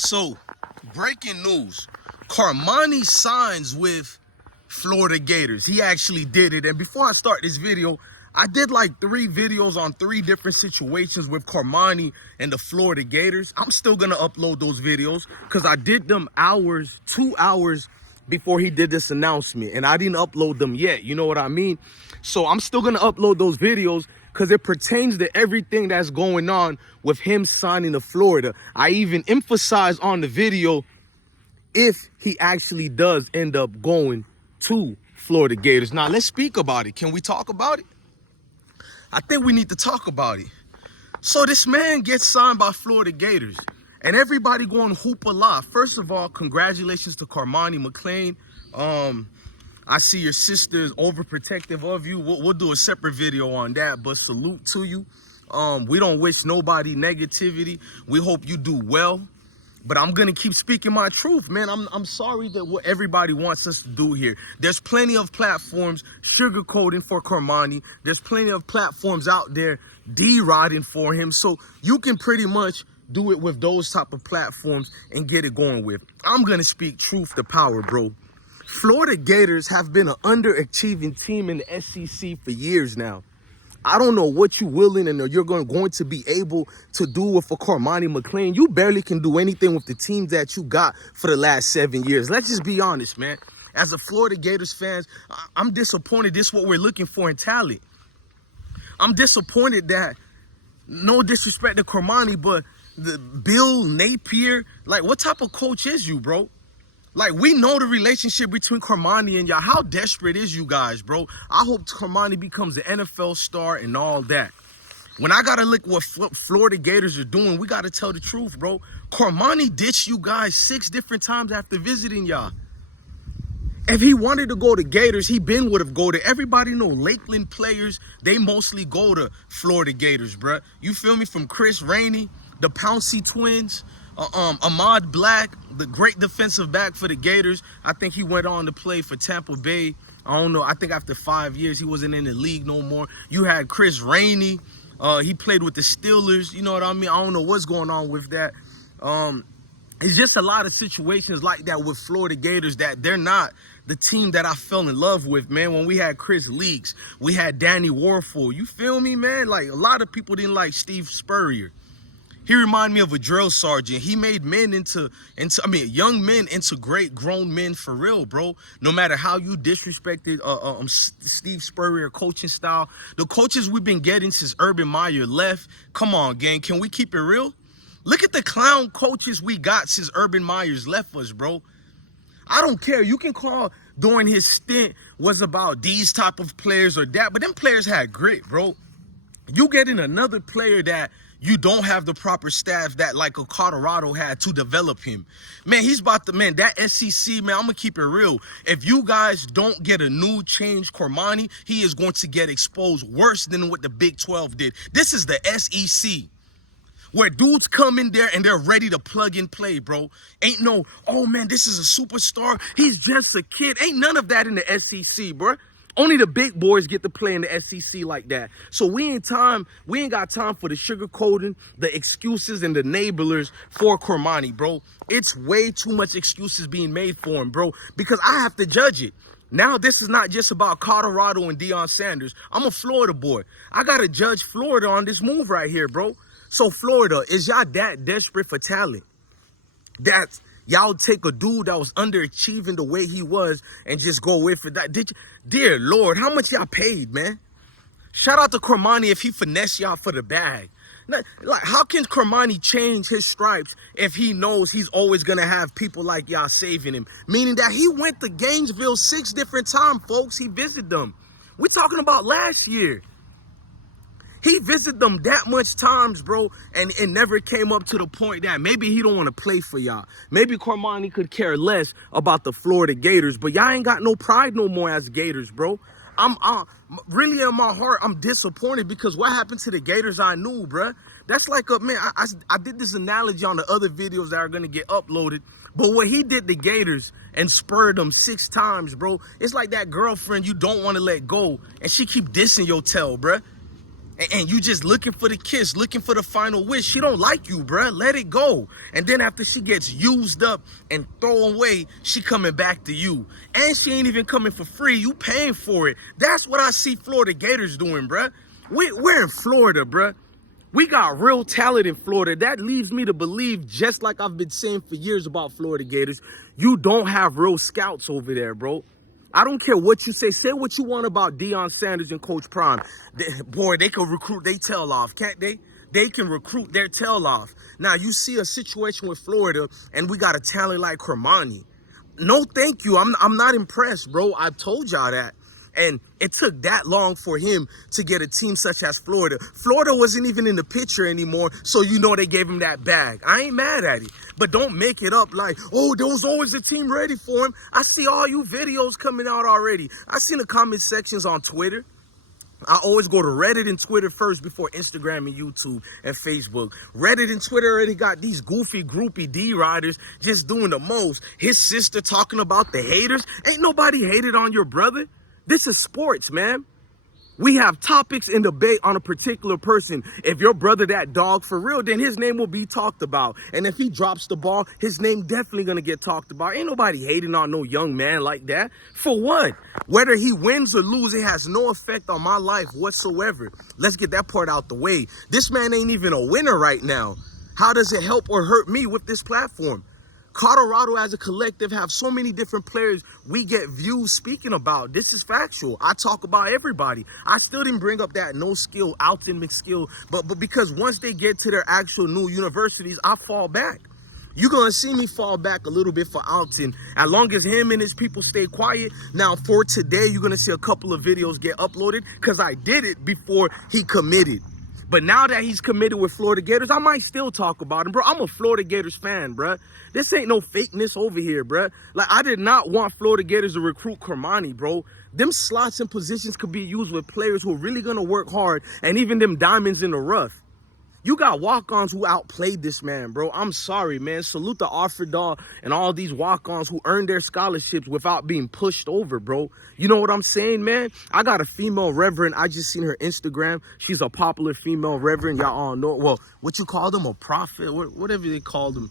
So, breaking news. Cormani signs with Florida Gators. He actually did it. And before I start this video, I did like 3 videos on 3 different situations with Cormani and the Florida Gators. I'm still going to upload those videos because I did them 2 hours before he did this announcement. And I didn't upload them yet. You know what I mean? So I'm still going to upload those videos because it pertains to everything that's going on with him signing to Florida. I even emphasize on the video if he actually does end up going to Florida Gators. Now, let's speak about it. Can we talk about it? I think we need to talk about it. So this man gets signed by Florida Gators, and everybody going hoop a lot. First of all, congratulations to Cormani, McClain. I see your sister is overprotective of you. We'll do a separate video on that, but salute to you. We don't wish nobody negativity. We hope you do well. But I'm going to keep speaking my truth, man. I'm sorry that what everybody wants us to do here. There's plenty of platforms sugarcoating for Cormani. There's plenty of platforms out there D-rodding for him. So you can pretty much do it with those type of platforms and get it going with. I'm going to speak truth to power, bro. Florida Gators have been an underachieving team in the SEC for years now. I don't know what you're willing and you're going to be able to do with a Cormani McClain. You barely can do anything with the team that you got for the last 7 years. Let's just be honest, man. As a Florida Gators fans, I'm disappointed. This is what we're looking for in talent. I'm disappointed that, no disrespect to Cormani, but the Bill Napier, like, what type of coach is you, bro? Like, we know the relationship between Cormani and y'all. How desperate is you guys, bro? I hope Cormani becomes an NFL star and all that. When I got to look what Florida Gators are doing, we got to tell the truth, bro. Cormani ditched you guys 6 different times after visiting y'all. If he wanted to go to Gators, he would have go to. Everybody know Lakeland players, they mostly go to Florida Gators, bro. You feel me? From Chris Rainey, the Pouncey twins, Ahmad Black, the great defensive back for the Gators. I think he went on to play for Tampa Bay. I don't know. I think after 5 years, he wasn't in the league no more. You had Chris Rainey. He played with the Steelers. You know what I mean? I don't know what's going on with that. It's just a lot of situations like that with Florida Gators that they're not the team that I fell in love with, man. When we had Chris Leaks, we had Danny Warfel. You feel me, man? Like, a lot of people didn't like Steve Spurrier. He reminded me of a drill sergeant. He made men young men into great grown men for real, bro. No matter how you disrespected Steve Spurrier coaching style. The coaches we've been getting since Urban Meyer left. Come on, gang. Can we keep it real? Look at the clown coaches we got since Urban Meyer's left us, bro. I don't care. You can call during his stint was about these type of players or that, but them players had grit, bro. You get in another player that you don't have the proper staff that like a Colorado had to develop him. Man, he's about to, man, that SEC, man, I'm going to keep it real. If you guys don't get a new change Cormani, he is going to get exposed worse than what the Big 12 did. This is the SEC. Where dudes come in there and they're ready to plug and play, bro. Ain't no, oh man, this is a superstar. He's just a kid. Ain't none of that in the SEC, bro. Only the big boys get to play in the SEC like that. So we ain't got time for the sugarcoating, the excuses, and the enablers for Cormani, bro. It's way too much excuses being made for him, bro, because I have to judge it. Now, this is not just about Colorado and Deion Sanders. I'm a Florida boy. I got to judge Florida on this move right here, bro. So, Florida, is y'all that desperate for talent that y'all take a dude that was underachieving the way he was and just go with it? Dear Lord, how much y'all paid, man? Shout out to Cormani if he finesse y'all for the bag. Like, how can Cormani change his stripes if he knows he's always going to have people like y'all saving him? Meaning that he went to Gainesville 6 different times, folks. He visited them. We're talking about last year. He visited them that much times, bro, and it never came up to the point that maybe he don't want to play for y'all. Maybe Cormani could care less about the Florida Gators, but y'all ain't got no pride no more as Gators, bro. I'm really in my heart, I'm disappointed because what happened to the Gators I knew, bro. That's like I did this analogy on the other videos that are going to get uploaded, but what he did to Gators and spurred them 6 times, bro, it's like that girlfriend you don't want to let go, and she keep dissing your tail, bro. And you just looking for the kiss, looking for the final wish. She don't like you, bruh. Let it go. And then after she gets used up and thrown away, she coming back to you. And she ain't even coming for free. You paying for it. That's what I see Florida Gators doing, bruh. We're in Florida, bruh. We got real talent in Florida. That leaves me to believe, just like I've been saying for years about Florida Gators, you don't have real scouts over there, bro. I don't care what you say. Say what you want about Deion Sanders and Coach Prime. Boy, they can recruit their tail off, can't they? They can recruit their tail off. Now, you see a situation with Florida, and we got a talent like Cormani. No, thank you. I'm not impressed, bro. I've told y'all that. And it took that long for him to get a team such as Florida. Florida wasn't even in the picture anymore, so you know they gave him that bag. I ain't mad at it. But don't make it up like, oh, there was always a team ready for him. I see all you videos coming out already. I seen the comment sections on Twitter. I always go to Reddit and Twitter first before Instagram and YouTube and Facebook. Reddit and Twitter already got these goofy, groupie D-riders just doing the most. His sister talking about the haters. Ain't nobody hated on your brother. This is sports, man. We have topics in debate on a particular person. If your brother that dog for real, then his name will be talked about. And if he drops the ball, his name definitely gonna get talked about. Ain't nobody hating on no young man like that. For what? Whether he wins or loses, it has no effect on my life whatsoever. Let's get that part out the way. This man ain't even a winner right now. How does it help or hurt me with this platform? Colorado as a collective have so many different players we get views speaking about. This is factual. I talk about everybody. I still didn't bring up that no skill, Alton McSkill, but because once they get to their actual new universities, I fall back. You're going to see me fall back a little bit for Alton. As long as him and his people stay quiet. Now, for today, you're going to see a couple of videos get uploaded because I did it before he committed. But now that he's committed with Florida Gators, I might still talk about him, bro. I'm a Florida Gators fan, bro. This ain't no fakeness over here, bro. Like, I did not want Florida Gators to recruit Cormani, bro. Them slots and positions could be used with players who are really going to work hard, and even them diamonds in the rough. You got walk-ons who outplayed this man, bro. I'm sorry, man. Salute the Offerdahl and all these walk-ons who earned their scholarships without being pushed over, bro. You know what I'm saying, man? I got a female reverend. I just seen her Instagram. She's a popular female reverend. Y'all all know. Well, what you call them? A prophet? Whatever they call them.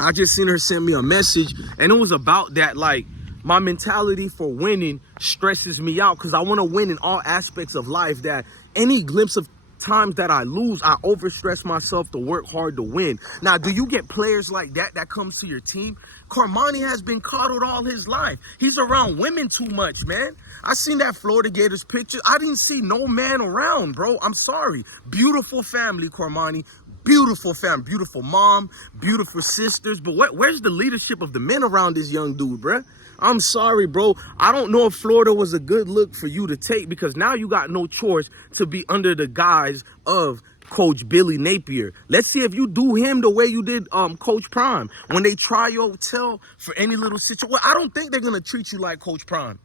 I just seen her send me a message, and it was about that, like, my mentality for winning stresses me out because I want to win in all aspects of life. That any glimpse of times that I lose, I overstress myself to work hard to win. Now, do you get players like that comes to your team? Cormani has been coddled all his life. He's around women too much, man. I seen that Florida Gators picture. I didn't see no man around, bro. I'm sorry. Beautiful family, Cormani. Beautiful family, beautiful mom, beautiful sisters. But where's the leadership of the men around this young dude, bruh? I'm sorry, bro. I don't know if Florida was a good look for you to take because now you got no choice to be under the guise of Coach Billy Napier. Let's see if you do him the way you did Coach Prime. When they try your hotel for any little situation, well, I don't think they're going to treat you like Coach Prime.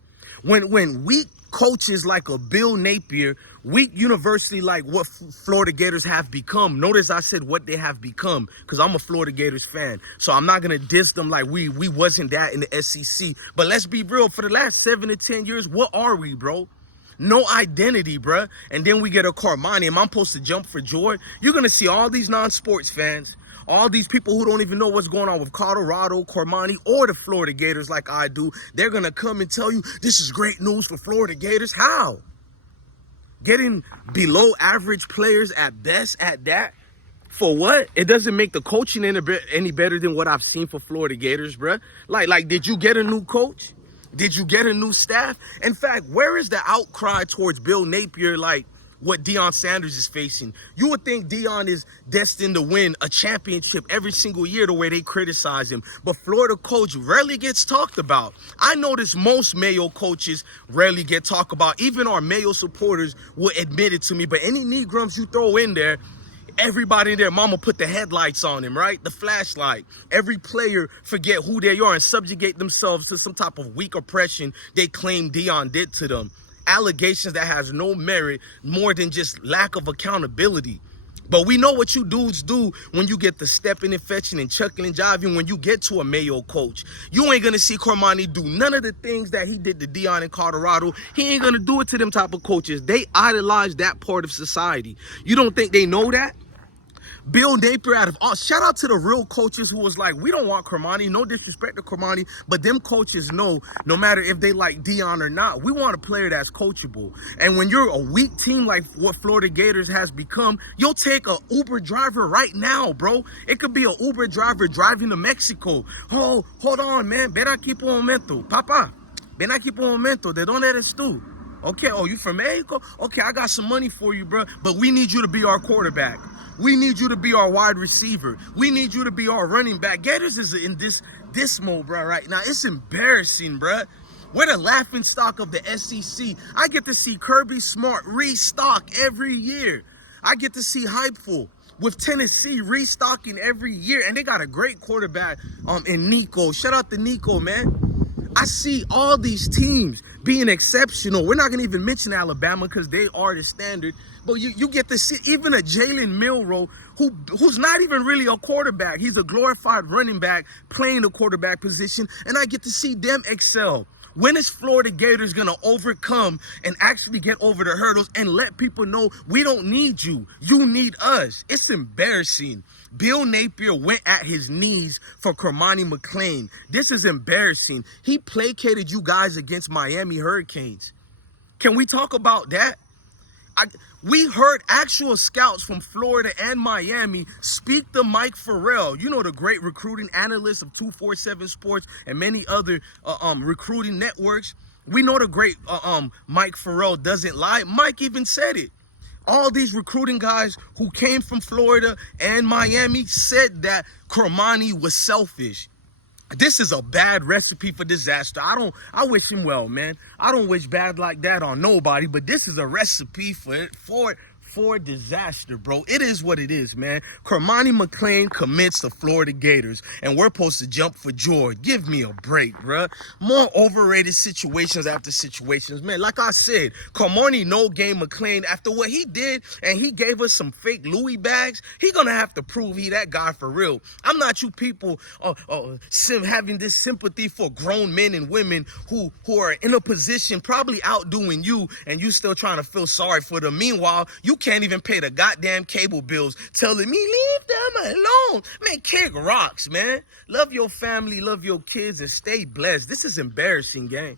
When weak coaches like a Bill Napier, weak university like what Florida Gators have become. Notice I said what they have become because I'm a Florida Gators fan. So I'm not going to diss them like we wasn't that in the SEC. But let's be real. For the last 7 to 10 years, what are we, bro? No identity, bruh. And then we get a Cormani. Am I supposed to jump for joy? You're going to see all these non-sports fans, all these people who don't even know what's going on with Colorado, Cormani, or the Florida Gators like I do. They're going to come and tell you, this is great news for Florida Gators. How? Getting below average players at best at that? For what? It doesn't make the coaching any better than what I've seen for Florida Gators, bruh. Like, did you get a new coach? Did you get a new staff? In fact, where is the outcry towards Bill Napier like what Deion Sanders is facing? You would think Deion is destined to win a championship every single year the way they criticize him. But Florida coach rarely gets talked about. I notice most Mayo coaches rarely get talked about. Even our Mayo supporters will admit it to me. But any Negrums you throw in there, everybody in there, mama put the headlights on him, right? The flashlight. Every player forget who they are and subjugate themselves to some type of weak oppression they claim Deion did to them. Allegations that has no merit more than just lack of accountability. But we know what you dudes do when you get the stepping and fetching and chucking and jiving. When you get to a Mayo coach, you ain't going to see Cormani do none of the things that he did to Dion in Colorado. He ain't going to do it to them type of coaches. They idolize that part of society. You don't think they know that? Bill Napier shout out to the real coaches who was like, we don't want Cormani, no disrespect to Cormani, but them coaches know no matter if they like Dion or not, we want a player that's coachable. And when you're a weak team like what Florida Gators has become, you'll take a Uber driver right now, bro. It could be an Uber driver driving to Mexico. Oh, hold on, man. Ven aquí por un momento. Papa, ven aquí por un momento. ¿De dónde eres tú? Okay, oh, you from Mexico? Okay, I got some money for you, bro. But we need you to be our quarterback. We need you to be our wide receiver. We need you to be our running back. Gators is in this mode, bro, right now. It's embarrassing, bro. We're the laughing stock of the SEC. I get to see Kirby Smart restock every year. I get to see Hypeful with Tennessee restocking every year. And they got a great quarterback in Nico. Shout out to Nico, man. I see all these teams being exceptional. We're not going to even mention Alabama because they are the standard. But you get to see even a Jalen Milroe who's not even really a quarterback. He's a glorified running back playing the quarterback position. And I get to see them excel. When is Florida Gators going to overcome and actually get over the hurdles and let people know we don't need you? You need us. It's embarrassing. Bill Napier went at his knees for Cormani McClain. This is embarrassing. He placated you guys against Miami Hurricanes. Can we talk about that? We heard actual scouts from Florida and Miami speak to Mike Farrell, you know, the great recruiting analyst of 247 Sports and many other recruiting networks. We know the great Mike Farrell doesn't lie. Mike even said it. All these recruiting guys who came from Florida and Miami said that Cormani was selfish. This is a bad recipe for disaster. I wish him well, man. I don't wish bad like that on nobody, but this is a recipe for disaster, bro. It is what it is, man. Cormani McClain commits to Florida Gators, and we're supposed to jump for joy. Give me a break, bro. More overrated situations after situations, man. Like I said, Cormani no-game McClain, after what he did, and he gave us some fake Louis bags, he gonna have to prove he that guy for real. I'm not you people having this sympathy for grown men and women who are in a position probably outdoing you, and you still trying to feel sorry for them. Meanwhile, you can't even pay the goddamn cable bills, telling me leave them alone. Man, kick rocks, man. Love your family, love your kids, and stay blessed. This is embarrassing, gang.